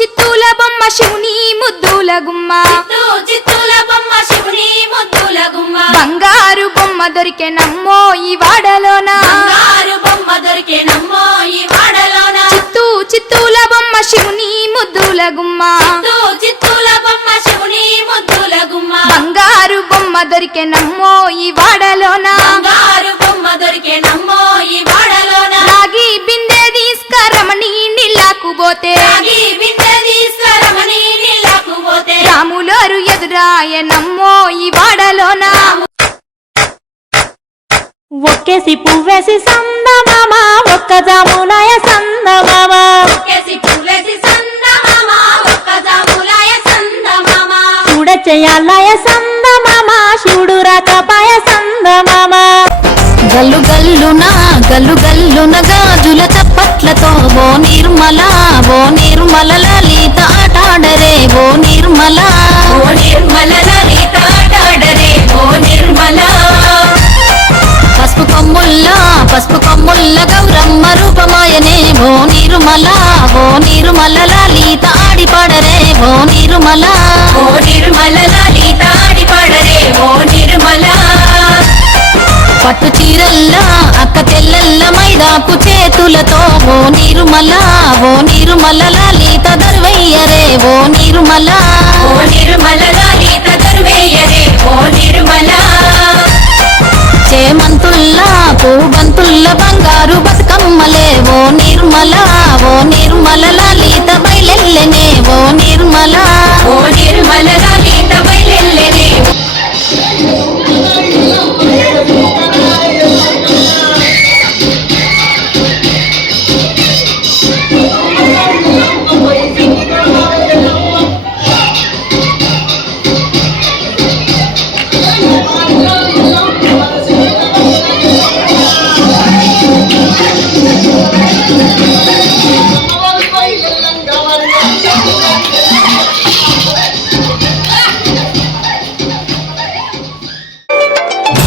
చిత్తూల బొమ్మ శివుని ముద్దుల గుమ్మ చిత్తూల బొమ్మ శివుని ముద్దుల గుమ్మ బంగారు బొమ్మ దొరికెనమ్మో ఈ వాడలోన బంగారు బొమ్మ దొరికెనమ్మో ఈ వాడలోన చిత్తూల బొమ్మ శివుని ముద్దుల గుమ్మ చిత్తూల బొమ్మ శివుని ముద్దుల గుమ్మ బంగారు బొమ్మ దొరికెనమ్మో ఈ వాడలోన బంగారు బొమ్మ దొరికెనమ్మో ఈ వాడలోన రాగి బిందె తీసుకరమణి నీళ్ళకు పోతే రాగి బిందె తీసుకరమణి నీళ్ళకు పోతే రాములోరు ఎదురాయనమ్మో ఈ వాడలోన ఒక్కేసి పువ్వేసి సందమామ ఒక్క జాములాయ సందమామ ఒక్కేసి పువ్వేసి సందమామ ఒక్క జాములాయ సందమామ చూడ చెయ్యాలయ సందమామ శివుడు రాకపాయ సందమామ గల్లు గల్లున గాజుల చప్పట్లతో ఓ నిర్మల లలిత ఆటాడరే ఓ నిర్మల లలిత ఆటాడరే ఓ నిర్మల పసుపు కొమ్ముల్ల గౌరమ్మ రూపమాయనే ఓ నిర్మల లలిత ఆడిపాడరే ఓ నిర్మల లలిత ఆడిపాడరే ఓ నిర్మల పట్టు చీరల్లా అక్క తెల్లల్ల మైదాకు చేతులతో ఓ నిర్మల లలిత దర్వయ్యరే ఓ నిర్మల లలిత దర్వేయరే ఓ నిర్మల చేమంతుల్లా పూబంతుల్ల బంగారు బతుకమ్మలే ఓ నిర్మల లలిత బయలెల్లెనే ఓ నిర్మల లలిత బయలెల్లెనే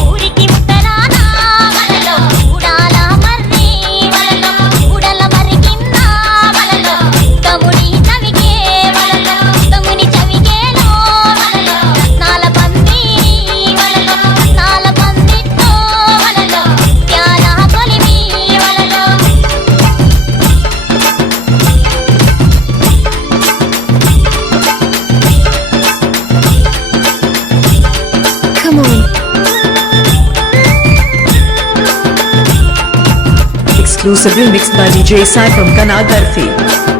ఊరికి ఉత్తరాన వలలో చూడాల మర్రి వలలో చూడల మరిగిన్న వలలో తముని చవిగే వలలో తముని చవిగేలో వలలో రత్నాల పందిరి వలలో రత్నాల పందిట్లో వలలో త్యాల కొలిమి వలలో Exclusively mixed by DJ Sai from Kanagarfi.